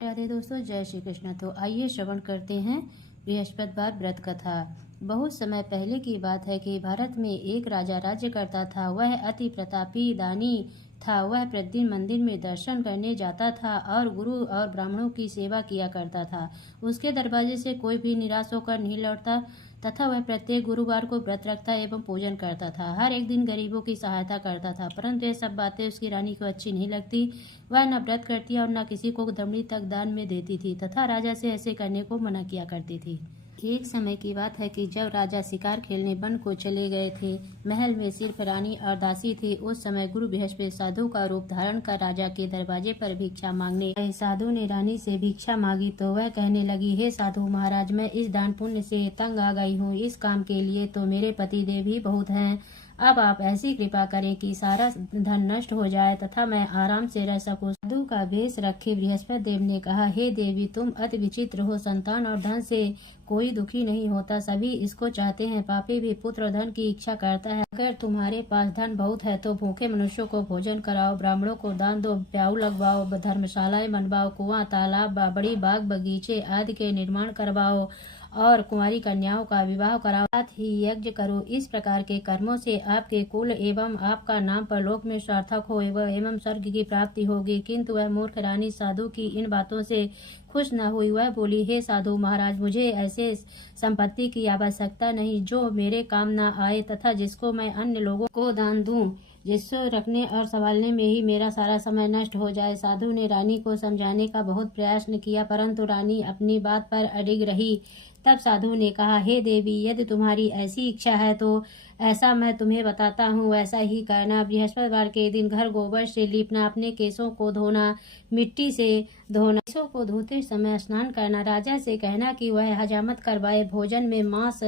राधे दोस्तों, जय श्री कृष्ण। तो आइए श्रवण करते हैं बृहस्पतिवार व्रत कथा। बहुत समय पहले की बात है कि भारत में एक राजा राज्य करता था। वह अति प्रतापी दानी था। वह प्रतिदिन मंदिर में दर्शन करने जाता था और गुरु और ब्राह्मणों की सेवा किया करता था। उसके दरवाजे से कोई भी निराश होकर नहीं लौटता तथा वह प्रत्येक गुरुवार को व्रत रखता एवं पूजन करता था। हर एक दिन गरीबों की सहायता करता था, परंतु ये सब बातें उसकी रानी को अच्छी नहीं लगती। वह न व्रत करती और न किसी को दमड़ी तक दान में देती थी तथा राजा से ऐसे करने को मना किया करती थी। एक समय की बात है कि जब राजा शिकार खेलने वन को चले गए थे, महल में सिर्फ रानी और दासी थी। उस समय गुरु बृहस्पति साधु का रूप धारण कर राजा के दरवाजे पर भिक्षा मांगने गए। साधु ने रानी से भिक्षा मांगी तो वह कहने लगी, हे साधु महाराज, मैं इस दान पुण्य से तंग आ गई हूँ। इस काम के लिए तो मेरे पति देव भी बहुत हैं। अब आप ऐसी कृपा करें कि सारा धन नष्ट हो जाए तथा मैं आराम से रह सकूं। साधु का वेश रखे बृहस्पति देव ने कहा, हे देवी, तुम अति विचित्र हो। संतान और धन से कोई दुखी नहीं होता, सभी इसको चाहते हैं। पापी भी पुत्र और धन की इच्छा करता है। अगर तुम्हारे पास धन बहुत है तो भूखे मनुष्यों को भोजन कराओ, ब्राह्मणों को दान दो, प्याऊ लगवाओ, धर्मशालाएं बनवाओ, कुआं, तालाब, बड़ी बाग बगीचे आदि के निर्माण करवाओ और कुंवारी कन्याओं का विवाह कराओ, साथ ही यज्ञ करो। इस प्रकार के कर्मों से आपके कुल एवं आपका नाम परलोक में सार्थक हो एवं स्वर्ग की प्राप्ति होगी। किंतु वह मूर्ख रानी साधु की इन बातों से खुश न हुई। वह बोली, हे साधु महाराज, मुझे ऐसे संपत्ति की आवश्यकता नहीं जो मेरे काम न आए तथा जिसको मैं अन्य लोगों को दान दूं, जिसको रखने और संभालने में ही मेरा सारा समय नष्ट हो जाए। साधु ने रानी को समझाने का बहुत प्रयास किया, परंतु रानी अपनी बात पर अडिग रही। तब साधु ने कहा, हे देवी, यदि तुम्हारी ऐसी इच्छा है तो ऐसा मैं तुम्हें बताता हूँ, वैसा ही करना। बृहस्पतिवार के दिन घर गोबर से लीपना, अपने केसों को धोना, मिट्टी से धोना, केसों को धोते समय स्नान करना, राजा से कहना कि वह हजामत करवाए, भोजन में मांस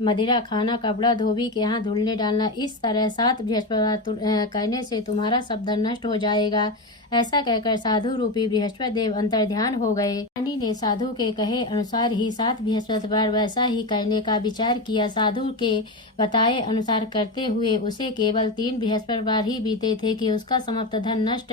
मदिरा खाना, कपड़ा धोबी के यहाँ धुलने डालना। इस तरह 7 बृहस्पतिवार करने से तुम्हारा सब धन नष्ट हो जाएगा। ऐसा कहकर साधु रूपी बृहस्पति देव अंतर्ध्यान हो गए। रानी ने साधु के कहे अनुसार ही 7 बृहस्पतिवार वैसा ही करने का विचार किया। साधु के बताए अनुसार करते हुए उसे केवल 3 बृहस्पतिवार ही बीते थे कि उसका समस्त धन नष्ट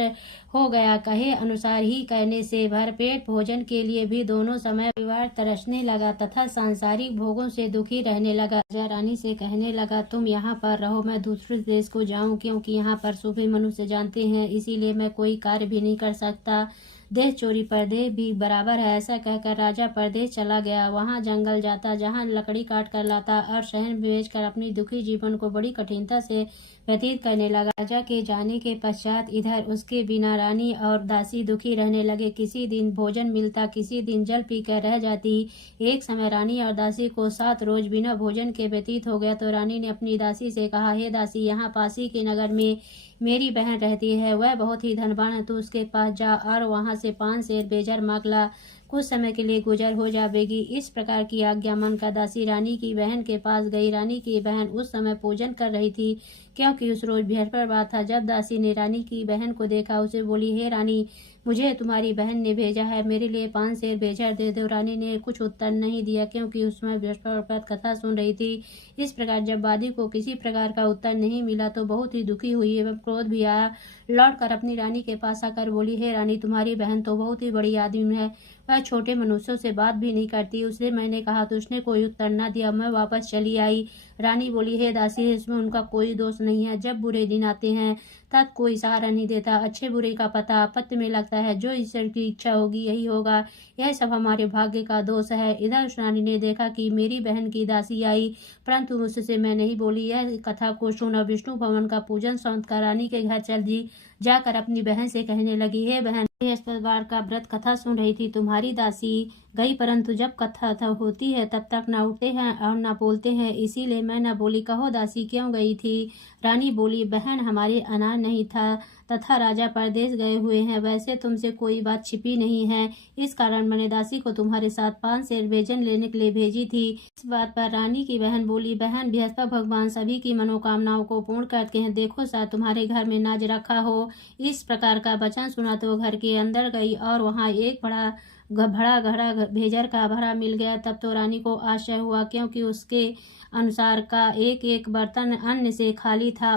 हो गया। कहे अनुसार ही करने से भरपेट भोजन के लिए भी दोनों समय परिवार तरसने लगा तथा सांसारिक भोगों से दुखी रहने लगा। राजा रानी से कहने लगा, तुम यहाँ पर रहो, मैं दूसरे देश को जाऊं, क्योंकि यहाँ पर सभी मनुष्य जानते हैं, इसीलिए मैं कोई कार्य भी नहीं कर सकता। देश चोरी परदेश भी बराबर है। ऐसा कहकर राजा परदेश चला गया। वहाँ जंगल जाता, जहाँ लकड़ी काट कर लाता और शहर बेच कर अपनी दुखी जीवन को बड़ी कठिनता से व्यतीत करने लगा। राजा के जाने के पश्चात इधर उसके बिना रानी और दासी दुखी रहने लगे। किसी दिन भोजन मिलता, किसी दिन जल पी कर रह जाती। एक समय रानी और दासी को 7 रोज बिना भोजन के व्यतीत हो गया तो रानी ने अपनी दासी से कहा, हे दासी, यहाँ पासी के नगर में मेरी बहन रहती है, वह बहुत ही धनवान है। तू उसके पास जा और वहां से 5 सेर बेजर मांग ला, कुछ समय के लिए गुजर हो जाएगी। इस प्रकार की आज्ञा मानकर दासी रानी की बहन के पास गई। रानी की बहन उस समय पूजन कर रही थी, क्योंकि उस रोज बृहस्पतिवार था। जब दासी ने रानी की बहन को देखा, उसे बोली, हे रानी, मुझे तुम्हारी बहन ने भेजा है, मेरे लिए 5 सेर बेजर दे दो। रानी ने कुछ उत्तर नहीं दिया, क्योंकि उसमें बृहस्पतिवार कथा सुन रही थी। इस प्रकार जब वादी को किसी प्रकार का उत्तर नहीं मिला तो बहुत ही दुखी हुई एवं क्रोध भी आया। लौट कर अपनी रानी के पास आकर बोली, हे रानी, तुम्हारी बहन तो बहुत ही बड़ी आदमी है, वह छोटे मनुष्यों से बात भी नहीं करती। उसे मैंने कहा तो उसने कोई उत्तर न दिया, मैं वापस चली आई। रानी बोली, हे दासी, इसमें उनका कोई दोष नहीं है। जब बुरे दिन आते हैं तब कोई सहारा नहीं देता, अच्छे बुरे का पता आपत्ति में लगता है। जो ईश्वर की इच्छा होगी यही होगा, यह सब हमारे भाग्य का दोष है। इधर उस रानी ने देखा कि मेरी बहन की दासी आई, परंतु उससे मैं नहीं बोली। यह कथा को सुन विष्णु भवन का पूजन सौंध कर रानी के घर चल दी। जाकर अपनी बहन से कहने लगी, हे बहन, बृहस्पतिवार का व्रत कथा सुन रही थी, तुम्हारी दासी गई, परंतु जब कथा होती है तब तक न उठते हैं और न बोलते हैं, इसीलिए मैं न बोली। कहो दासी, क्यों गई थी? रानी बोली, बहन, हमारे अनाज नहीं था तथा राजा परदेश गए हुए हैं। वैसे तुमसे कोई बात छिपी नहीं है, इस कारण मैंने दासी को तुम्हारे साथ 5 सेर बेजन लेने के लिए भेजी थी। इस बात पर रानी की बहन बोली, बहन, बृहस्पति भगवान सभी की मनोकामनाओं को पूर्ण करते हैं। देखो शायद तुम्हारे घर में नाज रखा हो, इस प्रकार का वचन सुना तो घर के अंदर गई और वहाँ एक बड़ा घड़ा भेजर का भरा मिल गया। तब तो रानी को आश्चर्य हुआ, क्योंकि उसके अनुसार का एक एक बर्तन अन्न से खाली था।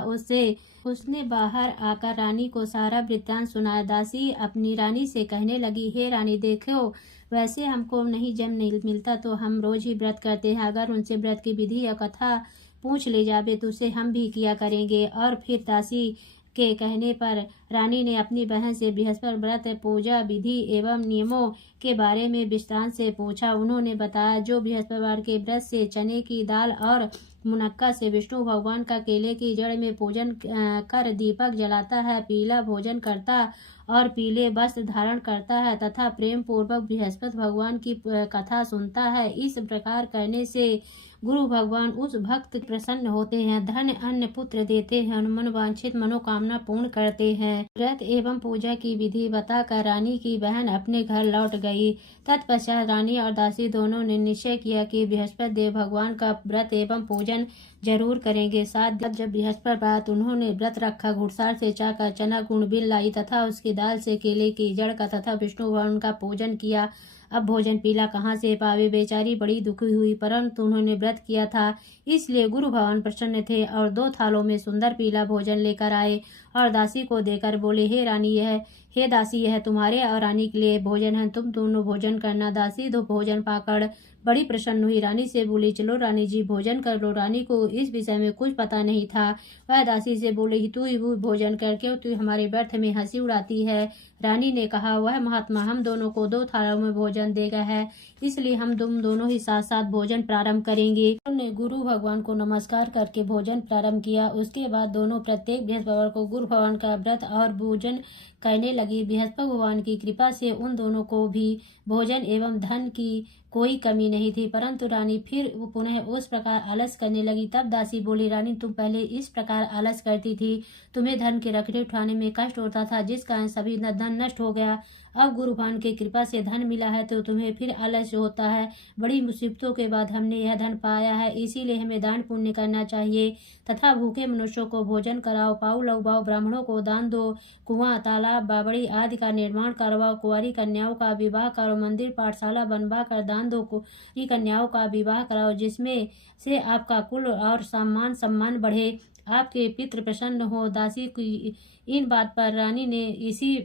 उसने बाहर आकर रानी को सारा वृत्तांत सुनाया। दासी अपनी रानी से कहने लगी, हे रानी, देखो, वैसे हमको नहीं जम नहीं मिलता तो हम रोज ही व्रत करते हैं। अगर उनसे व्रत की विधि या कथा पूछ ले जावे तो उसे हम भी किया करेंगे। और फिर दासी के कहने पर रानी ने अपनी बहन से बृहस्पति व्रत पूजा विधि एवं नियमों के बारे में विस्तार से पूछा। उन्होंने बताया, जो बृहस्पतिवार के व्रत से चने की दाल और मुनक्का से विष्णु भगवान का केले की जड़ में पूजन कर दीपक जलाता है, पीला भोजन करता और पीले वस्त्र धारण करता है तथा प्रेम पूर्वक बृहस्पति भगवान की कथा सुनता है, इस प्रकार करने से गुरु भगवान उस भक्त प्रसन्न होते हैं, धन अन्न पुत्र देते हैं, मनोवांछित मनोकामना पूर्ण करते हैं। व्रत एवं पूजा की विधि बताकर रानी की बहन अपने घर लौट गई। तत्पश्चात रानी और दासी दोनों ने निश्चय किया कि बृहस्पति देव भगवान का व्रत एवं पूजन जरूर करेंगे। साथ जब बृहस्पतिवार उन्होंने व्रत रखा, घुड़सार से चाकर चना गुण बिल लाई तथा उसकी दाल से केले की जड़ का तथा विष्णु भगवान का पूजन किया। अब भोजन पीला कहाँ से पावे, बेचारी बड़ी दुखी हुई, परंतु उन्होंने व्रत किया था इसलिए गुरु भगवान प्रसन्न थे और 2 थालों में सुंदर पीला भोजन लेकर आए और दासी को देकर बोले, हे दासी, यह तुम्हारे और रानी के लिए भोजन है, तुम दोनों भोजन करना। दासी दो भोजन पाकर बड़ी प्रसन्न हुई, रानी से बोली, चलो रानी जी भोजन कर लो। रानी को इस विषय में कुछ पता नहीं था। वह दासी से बोली, तू ही भोजन कर, क्यों तू हमारे व्यर्थ में हंसी उड़ाती है। रानी ने कहा, वह महात्मा हम दोनों को 2 थालों में भोजन देगा है, इसलिए हम तुम दोनों ही साथ साथ भोजन प्रारंभ करेंगे। उन्होंने गुरु भगवान को नमस्कार करके भोजन प्रारंभ किया। उसके बाद दोनों प्रत्येक बृहस्पतिवार को गुरु भगवान का व्रत और भोजन करने लगी। बृहस्पति भगवान की कृपा से उन दोनों को भी भोजन एवं धन की कोई कमी नहीं थी, परंतु रानी फिर पुनः उस प्रकार आलस करने लगी। तब दासी बोली, रानी, तुम पहले इस प्रकार आलस करती थी, तुम्हें धन के रखने उठाने में कष्ट होता था, जिस कारण सभी धन नष्ट हो गया। अब गुरु भगवान की कृपा से धन मिला है तो तुम्हें फिर आलस्य होता है। बड़ी मुसीबतों के बाद हमने यह धन पाया है, इसीलिए हमें दान पुण्य करना चाहिए तथा भूखे मनुष्यों को भोजन कराओ, पाऊ लगवाओ, ब्राह्मणों को दान दो, कुआं तालाब बावड़ी आदि का निर्माण करवाओ, कुंवारी कन्याओं का विवाह करो, मंदिर पाठशाला बनवा कर दान दो, कुंवारी कन्याओं का विवाह कराओ, जिसमें से आपका कुल और सम्मान बढ़े, आपके पितृ प्रसन्न हो। दासी की इन बात पर रानी ने इसी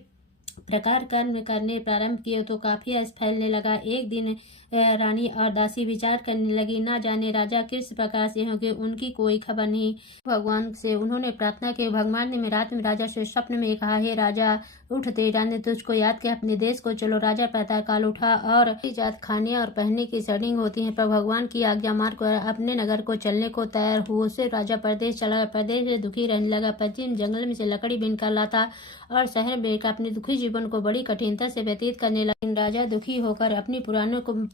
प्रकार कर्म करने प्रारंभ किए तो काफी यश फैलने लगा। एक दिन रानी और दासी विचार करने लगी, ना जाने राजा किस प्रकार से होंगे, उनकी कोई खबर नहीं। भगवान से उन्होंने प्रार्थना की। भगवान ने रात में राजा से स्वप्न में कहा, हे राजा, उठते रानी तुझको याद के अपने देश को चलो। राजा प्रातः काल उठा और जात खाने और पहनने की शर्टिंग होती है, पर भगवान की आज्ञा मानकर अपने नगर को चलने को तैयार हुआ। उससे राजा प्रदेश चला, प्रदेश में दुखी रहने लगा। पश्चिम जंगल में से लकड़ी बिनकर लाता और शहर में अपने दुखी जीवन को बड़ी कठिनता से व्यतीत करने लगा। राजा दुखी होकर अपनी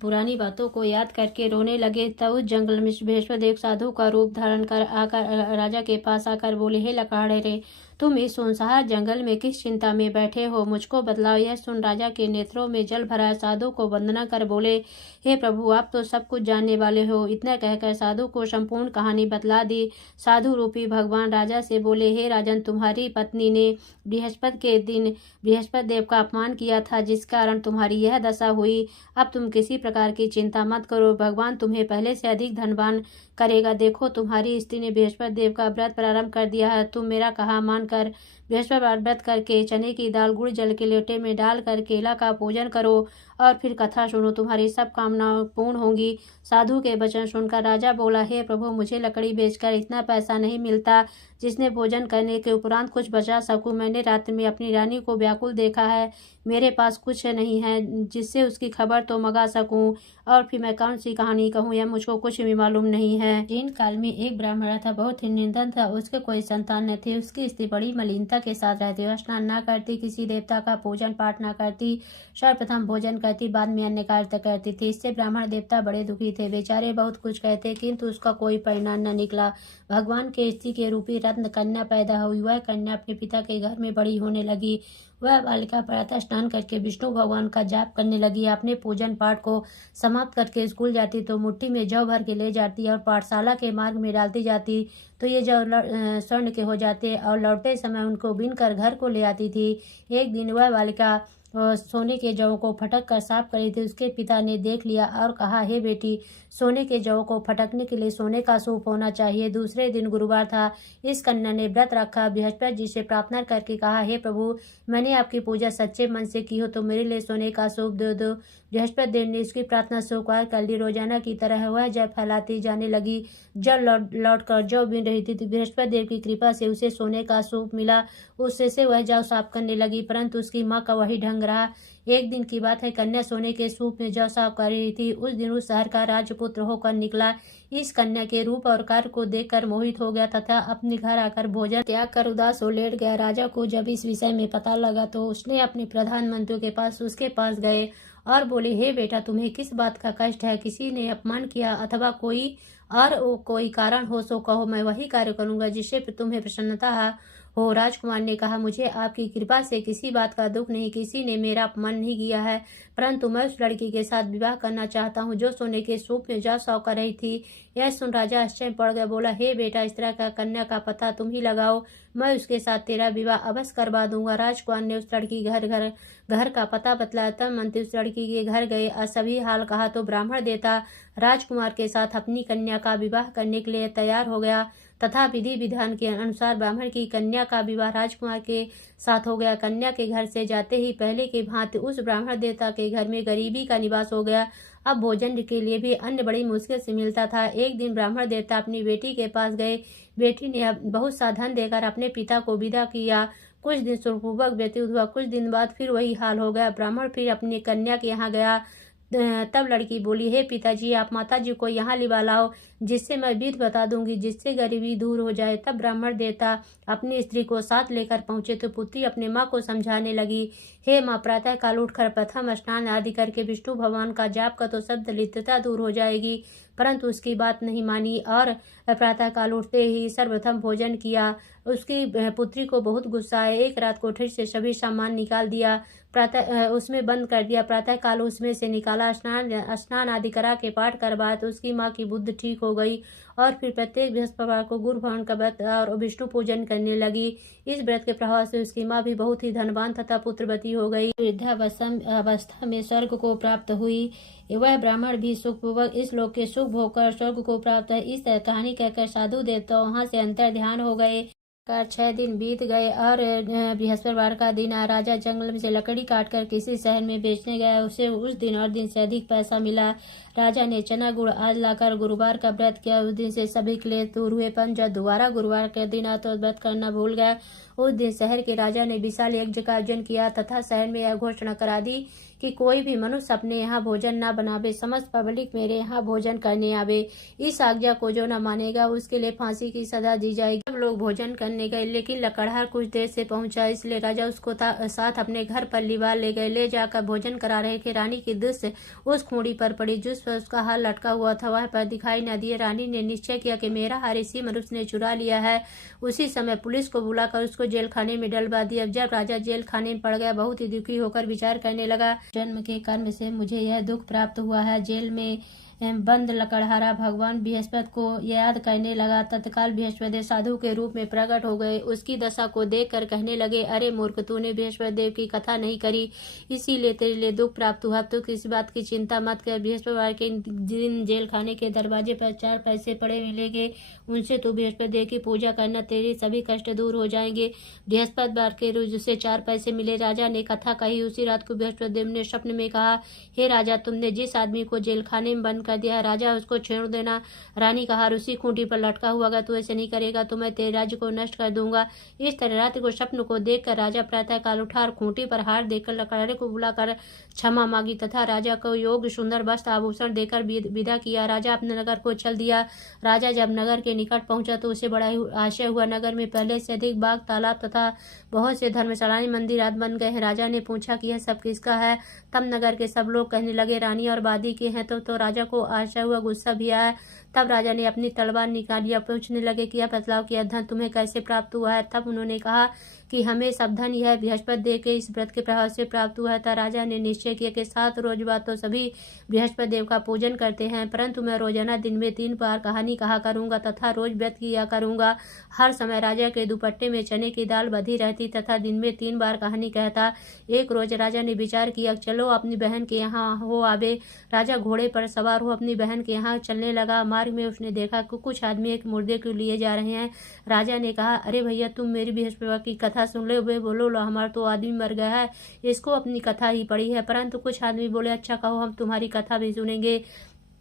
पुरानी बातों को याद करके रोने लगे। तब उस जंगल में बृहस्पति एक साधु का रूप धारण कर आकर राजा के पास आकर बोले, हे लकाड़े रे, तुम इस सुनसान जंगल में किस चिंता में बैठे हो, मुझको बतलाओ। यह सुन राजा के नेत्रों में जल भरा। साधु को वंदना कर बोले, हे प्रभु, आप तो सब कुछ जानने वाले हो। इतना कहकर साधु को संपूर्ण कहानी बतला दी। साधु रूपी भगवान राजा से बोले, हे राजन, तुम्हारी पत्नी ने बृहस्पति के दिन बृहस्पति देव का अपमान किया था, जिस कारण तुम्हारी यह दशा हुई। अब तुम किसी प्रकार की चिंता मत करो, भगवान तुम्हें पहले से अधिक धनवान करेगा। देखो, तुम्हारी स्त्री ने बृहस्पति देव का व्रत प्रारंभ कर दिया है। तुम मेरा कहा मानकर बृहस्पतिवार व्रत करके चने की दाल गुड़ जल के लोटे में डालकर केला का पूजन करो और फिर कथा सुनो, तुम्हारी सब कामनाएं पूर्ण होंगी। साधु के वचन सुनकर राजा बोला, हे प्रभु, मुझे लकड़ी बेचकर इतना पैसा नहीं मिलता जिसने भोजन करने के उपरांत कुछ बचा सकूं। मैंने रात्रि में अपनी रानी को व्याकुल देखा है, मेरे पास कुछ नहीं है जिससे उसकी खबर तो मंगा सकूं, और फिर मैं कौन सी कहानी कहूँ, यह मुझको कुछ भी मालूम नहीं है। जीन काल में एक ब्राह्मण था, बहुत ही निर्धन था, उसके कोई संतान न थे। उसकी स्त्री बड़ी मलिनता के साथ रहती, वह स्नान न करती, किसी देवता का पूजन पाठ न करती, सर्वप्रथम भोजन करती, बाद में अन्य कार्य करती थी। इससे ब्राह्मण देवता बड़े दुखी थे, बेचारे बहुत कुछ कहते किंतु उसका कोई परिणाम न निकला। भगवान के स्त्री के रूपी रत्न कन्या पैदा हुई। वह कन्या अपने पिता के घर में बड़ी होने लगी। वह बालिका प्रातः स्नान करके विष्णु भगवान का जाप करने लगी। अपने पूजन पाठ को समाप्त करके स्कूल जाती तो मुट्ठी में जौ भर के ले जाती और पाठशाला के मार्ग में डालती जाती तो ये जौ स्वर्ण के हो जाते और लौटते समय उनको बीन कर घर को ले आती थी। एक दिन वह बालिका सोने के जौ को फटक कर साफ करी थी। उसके पिता ने देख लिया और कहा, हे बेटी, सोने के जौ को फटकने के लिए सोने का सूप होना चाहिए। दूसरे दिन गुरुवार था। इस कन्या ने व्रत रखा। बृहस्पति जी से प्रार्थना करके कहा, हे प्रभु, मैंने आपकी पूजा सच्चे मन से की हो तो मेरे लिए सोने का सूप दे दो। बृहस्पति देव ने उसकी प्रार्थना स्वीकार कर ली। रोजाना की तरह वह जब फैलाती जाने लगी। जब लौट कर जौ बीन रही थी तो बृहस्पति देव की कृपा से उसे सोने का सूप मिला। उससे से वह जौ साफ करने लगी, परंतु उसकी माँ का वही ढंग रहा। एक दिन की बात है, कन्या सोने के सूप में जौ साफ कर रही थी। उस दिन उस शहर का राजपुत्र होकर निकला। इस कन्या के रूप और कार्य को देखकर मोहित हो गया तथा अपने घर आकर भोजन त्याग कर उदास हो लेट गया। राजा को जब इस विषय में पता लगा तो उसने अपने प्रधानमंत्रियों के पास उसके पास गए और बोले, हे बेटा, तुम्हें किस बात का कष्ट है? किसी ने अपमान किया अथवा कोई कारण हो सो कहो, मैं वही कार्य करूंगा जिससे तुम्हें प्रसन्नता हो। राजकुमार ने कहा, मुझे आपकी कृपा से किसी बात का दुख नहीं, किसी ने मेरा अपमान नहीं किया है, परंतु मैं उस लड़की के साथ विवाह करना चाहता हूँ जो सोने के सूप में जौ साफ कर रही थी। यह सुन राजा आश्चर्य पड़ गया। बोला, हे बेटा, इस तरह का कन्या का पता तुम ही लगाओ, मैं उसके साथ तेरा विवाह अवश्य करवा दूंगा। राजकुमार ने उस लड़की घर का पता बतलाया। तब मंत्री उस लड़की के घर गए और सभी हाल कहा तो ब्राह्मण देवता राजकुमार के साथ अपनी कन्या का विवाह करने के लिए तैयार हो गया तथा विधि विधान के अनुसार ब्राह्मण की कन्या का विवाह राजकुमार के साथ हो गया। कन्या के घर से जाते ही पहले के भांति उस ब्राह्मण देवता के घर में गरीबी का निवास हो गया। अब भोजन के लिए भी अन्न बड़ी मुश्किल से मिलता था। एक दिन ब्राह्मण देवता अपनी बेटी के पास गए। बेटी ने बहुत सा धन देकर अपने पिता को विदा किया। कुछ दिन सुखपूर्वक व्यतीत हुआ। कुछ दिन बाद फिर वही हाल हो गया। ब्राह्मण फिर अपनी कन्या के यहाँ गया। तब लड़की बोली, हे पिताजी, आप माताजी को यहाँ लिवा लाओ, जिससे मैं विधि बता दूंगी, जिससे गरीबी दूर हो जाए। तब ब्राह्मण देवता अपनी स्त्री को साथ लेकर पहुंचे तो पुत्री अपने माँ को समझाने लगी, हे माँ, प्रातः काल उठकर प्रथम स्नान आदि करके विष्णु भगवान का जाप कर तो सब दरिद्रता दूर हो जाएगी। परंतु उसकी बात नहीं मानी और प्रातः काल उठते ही सर्वप्रथम भोजन किया। उसकी पुत्री को बहुत गुस्सा आया। एक रात कोठरी से सभी सामान निकाल दिया, प्रातः उसमें बंद कर दिया। प्रातः काल उसमें से निकाला, स्नान आदि करा के पाठ करवाया तो उसकी माँ की बुद्धि ठीक हो गई और फिर प्रत्येक बृहस्पतिवार को गुरु भवन का व्रत और विष्णु पूजन करने लगी। इस व्रत के प्रभाव से उसकी माँ भी बहुत ही धनवान तथा पुत्रवती हो गई। वृद्धावस्था में स्वर्ग को प्राप्त हुई। वह ब्राह्मण भी सुखपूर्वक इस लोक के सुख भोग कर स्वर्ग को प्राप्त है। इस कहानी कहकर साधु देवता वहां से अंतर ध्यान हो गए। 6 दिन बीत गए और बृहस्पतिवार का दिन आया। राजा जंगल से लकड़ी काटकर किसी शहर में बेचने गया। उसे उस दिन और दिन से अधिक पैसा मिला। राजा ने चना गुड़ आज लाकर गुरुवार का व्रत किया। उस दिन से सभी क्लेश दूर हुए, पर जब दोबारा गुरुवार के दिन आया तो व्रत करना भूल गया। उस दिन शहर के राजा ने विशाल यज्ञ का आयोजन किया तथा शहर में यह घोषणा करा दी कि कोई भी मनुष्य अपने यहाँ भोजन न बनावे, समस्त पब्लिक मेरे यहाँ भोजन करने आवे। इस आज्ञा को जो न मानेगा उसके लिए फांसी की सजा दी जाएगी। सब लोग भोजन करने गए, लेकिन लकड़हार कुछ देर से पहुंचा, इसलिए राजा उसको साथ अपने घर पर लिवा ले गए। ले जाकर भोजन करा रहे कि रानी की दृष्टि उस खूंटी पर पड़ी जिस पर उसका हार लटका हुआ था। वह पर दिखाई न दिए। रानी ने निश्चय किया कि मेरा हार इसी मनुष्य ने चुरा लिया है। उसी समय पुलिस को बुलाकर उसको जेल खाने में डलवा दिया। जब राजा जेल खाने में पड़ गया, बहुत ही दुखी होकर विचार करने लगा, जन्म के कर्म से मुझे यह दुख प्राप्त हुआ है। जेल में बंद लकड़हारा भगवान बृहस्पति को याद करने लगा। तत्काल बृहस्पति साधु के रूप में प्रकट हो गए। उसकी दशा को देखकर कहने लगे, अरे मूर्ख, तूने बृहस्पति देव की कथा नहीं करी, इसीलिए तेरे लिए दुख प्राप्त हुआ। तो किसी बात की चिंता मत कर। बृहस्पतिवार के दिन जेल खाने के दरवाजे पर 4 पैसे पड़े मिलेंगे, उनसे तू बृहस्पति देव की पूजा करना, तेरे सभी कष्ट दूर हो जाएंगे। बृहस्पतिवार के रोज उसे 4 पैसे मिले। राजा ने कथा कही। उसी रात को बृहस्पति देव ने स्वप्न में कहा, हे राजा, तुमने जिस आदमी को जेल खाने में बंद कर दिया, राजा उसको छेड़ देना। रानी का हार उसी खूंटी पर लटका हुआ, अगर तू ऐसे नहीं करेगा तो मैं तेरे राज्य को नष्ट कर दूंगा। इस तरह रात्रि को स्वप्न को देखकर राजा प्रातः काल उठा और खूंटी पर हार देकर लकड़हारे को बुलाकर क्षमा मांगी तथा राजा को योग्य सुंदर वस्त्र आभूषण देकर विदा किया। राजा अपने नगर को चल दिया। राजा जब नगर के निकट पहुंचा तो उसे बड़ा आश्चर्य हुआ। नगर में पहले से अधिक बाग, तालाब तथा बहुत से धर्मशालाएं, मंदिर आदि बन गए हैं। राजा ने पूछा कि यह सब किसका है? तब नगर के सब लोग कहने लगे, रानी और बादी के हैं। तो राजा को आश्चर्य हुआ, गुस्सा भी आया। तब राजा ने अपनी तलवार निकाली और पूछने लगे कि यह बतलाओ कि यह धन तुम्हें कैसे प्राप्त हुआ है? तब उन्होंने कहा कि हमें सब धन यह बृहस्पति देव के इस व्रत के प्रभाव से प्राप्त हुआ था। राजा ने निश्चय किया कि 7 रोज बाद तो सभी बृहस्पति देव का पूजन करते हैं, परंतु मैं रोजाना दिन में 3 बार कहानी कहा करूंगा तथा रोज व्रत किया करूंगा। हर समय राजा के दुपट्टे में चने की दाल बधी रहती तथा दिन में 3 बार कहानी कहता। एक रोज राजा ने विचार किया, चलो अपनी बहन के यहाँ हो आवे। राजा घोड़े पर सवार हो अपनी बहन के यहाँ चलने लगा। मार्ग में उसने देखा कि कुछ आदमी एक मुर्दे को लिए जा रहे हैं। राजा ने कहा, अरे भैया, तुम मेरी बृहस्पति की कथा सुन ले। वे बोलो, लो हमारा तो आदमी मर गया है, इसको अपनी कथा ही पड़ी है। परंतु कुछ आदमी बोले, अच्छा कहो, हम तुम्हारी कथा भी सुनेंगे।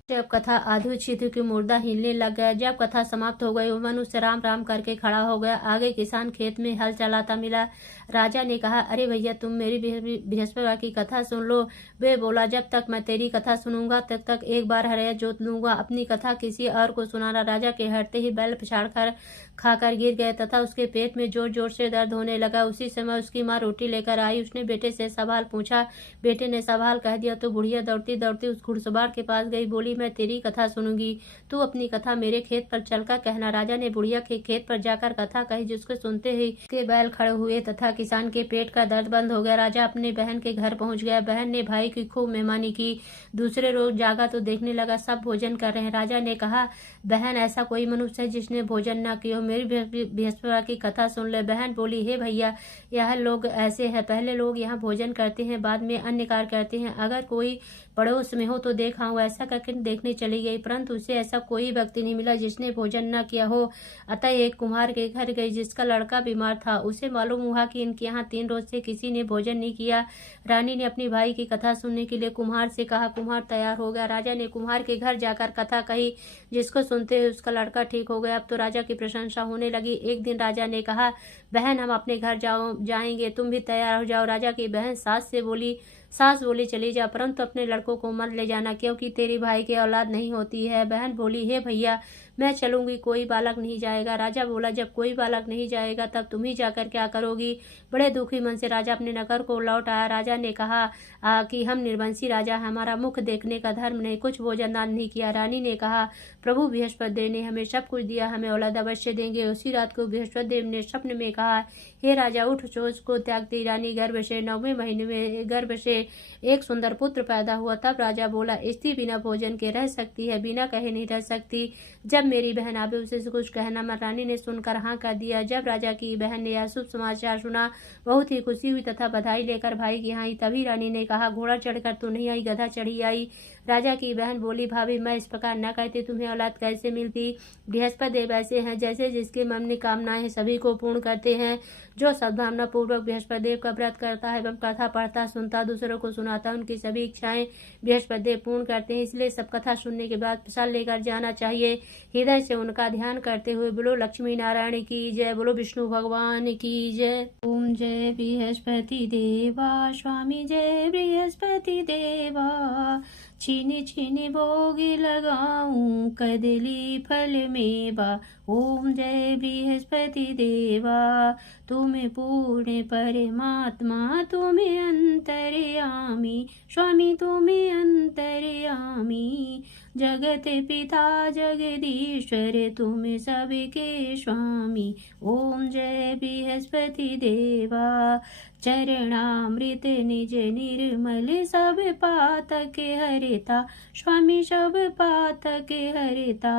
जब कथा आधी छिद्र की मुर्दा हिलने लग गया। जब कथा समाप्त हो गई, मनुष्य राम राम करके खड़ा हो गया। आगे किसान खेत में हल चलाता मिला। राजा ने कहा, अरे भैया, तुम मेरी बृहस्पति की कथा सुन लो। वे बोला, जब तक मैं तेरी कथा सुनूंगा तब तक एक बार हरया जोत लूंगा, अपनी कथा किसी और को सुनाना। राजा के हटते ही बैल पछाड़ कर खाकर गिर गए तथा उसके पेट में जोर जोर से दर्द होने लगा। उसी समय उसकी माँ रोटी लेकर आई। उसने बेटे से सवाल पूछा। बेटे ने सवाल कह दिया तो बुढ़िया दौड़ती दौड़ती उस घुड़सवार के पास गई। बोली, मैं तेरी कथा सुनूंगी, तू अपनी कथा मेरे खेत पर चलकर कहना। राजा ने बुढ़िया के खेत पर जाकर कथा कही, जिसको सुनते ही के बैल खड़े हुए तथा किसान के पेट का दर्द बंद हो गया। राजा अपने बहन के घर पहुंच गया। बहन ने भाई की खूब मेहमानी की। दूसरे रोज जागा तो देखने लगा सब भोजन कर रहे हैं। राजा ने कहा, बहन, ऐसा कोई मनुष्य है जिसने भोजन न किया हो, मेरी बृहस्पति की कथा सुन ले। बहन बोली, हे भैया, यह लोग ऐसे हैं, पहले लोग यहाँ भोजन करते हैं, बाद में अन्य कार्य करते हैं। अगर कोई पड़ोस में हो तो देखा हूँ। ऐसा करके देखने चली गई, परंतु उसे ऐसा कोई व्यक्ति नहीं मिला जिसने भोजन न किया हो। अतः एक कुम्हार के घर गई जिसका लड़का बीमार था। उसे मालूम हुआ कि इनके यहाँ 3 रोज से किसी ने भोजन नहीं किया। रानी ने अपनी भाई की कथा सुनने के लिए कुम्हार से कहा। कुम्हार तैयार हो गया। राजा ने कुम्हार के घर जाकर कथा कही, जिसको सुनते हुए उसका लड़का ठीक हो गया। अब तो राजा की प्रशंसा होने लगी। एक दिन राजा ने कहा, बहन, हम अपने घर जाएंगे, तुम भी तैयार हो जाओ। राजा की बहन सास बोली, चली जा, परंतु अपने लड़कों को मत ले जाना, क्योंकि तेरी भाई की औलाद नहीं होती है। बहन बोली, हे भैया, मैं चलूंगी, कोई बालक नहीं जाएगा। राजा बोला, जब कोई बालक नहीं जाएगा तब तुम ही जाकर क्या करोगी। बड़े दुखी मन से राजा अपने नगर को लौट आया। राजा ने कहा कि हम निर्वंशी राजा, हमारा मुख देखने का धर्म नहीं, कुछ भोजन दान नहीं किया। रानी ने कहा, प्रभु बृहस्पति देव ने हमें सब कुछ दिया, हमें औलाद अवश्य देंगे। उसी रात को बृहस्पति देव ने स्वप्न में कहा, हे राजा, उठ, सोच को त्यागती रानी गर्भ से 9वें महीने में गर्भ से एक सुंदर पुत्र पैदा हुआ। तब राजा बोला, स्त्री बिना भोजन के रह सकती है, बिना कहे नहीं रह सकती। जब मेरी बहन आवे उसे कुछ कहना मत। रानी ने सुनकर हाँ कर दिया। जब राजा की बहन ने यह शुभ समाचार सुना, बहुत ही खुशी हुई तथा बधाई लेकर भाई की यहाँ आई। तभी रानी ने कहा, घोड़ा चढ़कर तू नहीं आई, गधा चढ़ी आई। राजा की बहन बोली, भाभी, मैं इस प्रकार न कहती, तुम्हें औलाद कैसे मिलती। बृहस्पति देव ऐसे हैं जैसे जिसके मन में कामनाएं सभी को पूर्ण करते हैं। जो सद्भावना पूर्वक बृहस्पति देव का व्रत करता है एवं कथा पढ़ता, सुनता, दूसरों को सुनाता, उनकी सभी इच्छाएं बृहस्पति देव पूर्ण करते हैं। इसलिए सब कथा सुनने के बाद प्रसाद लेकर जाना चाहिए। हृदय से उनका ध्यान करते हुए बोलो लक्ष्मी नारायण की जय, बोलो विष्णु भगवान की जय। ओम जय बृहस्पति देवा, स्वामी जय बृहस्पति देवा। छीनी छीनी भोग लगाऊं, कदली फल मेवा। ओम जय बृहस्पति देवा, तुम्हें पूर्ण परमात्मा, तुम्हें अंतर्यामी, स्वामी तुम्हें अंतर्यामी। जगत पिता जगदीश्वर, तुम्हें सबके स्वामी। ओम जय बृहस्पति देवा, चरणामृत निज निर्मल, सब पातक हरिता, स्वामी सब पातक हरिता।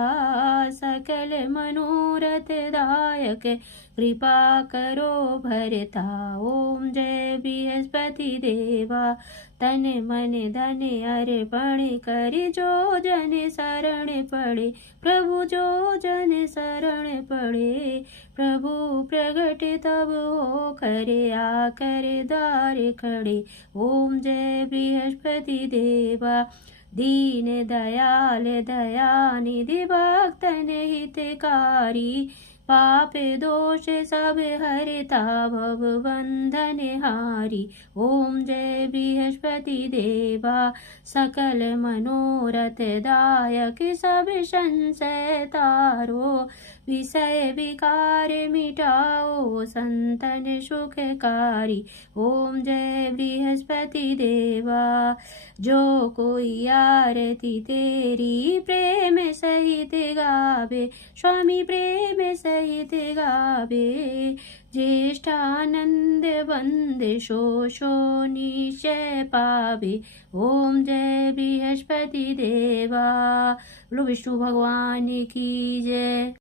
सकल मनोरथ दायक, कृपा करो भरता। ओम जय बृहस्पति देवा, तन मन धन अर्पण कर, जो जन शरण पड़े, प्रभु जो जन शरण पड़े। प्रभु प्रगट तब हो करे, आकर द्वार खड़े। ओम जय बृहस्पति देवा, दीन दयाल दयानिधि, भक्तन हितकारी। पाप दोष सब हरता, भव बंधन हारी। ओम जय बृहस्पति देवा, सकल मनोरथ दायक, सब संशय तारो। विषय विकार मिटाओ, संतन सुखकारी। ओम जय बृहस्पति देवा, जो कोई आरती तेरी प्रेम सहित गावे, स्वामी प्रेम सहित इति गावे। ज्येष्ठानंद वंदे शोषो निश्चय पावे। ओम जय बृहस्पति देवा। बोलो विष्णु भगवान की जय।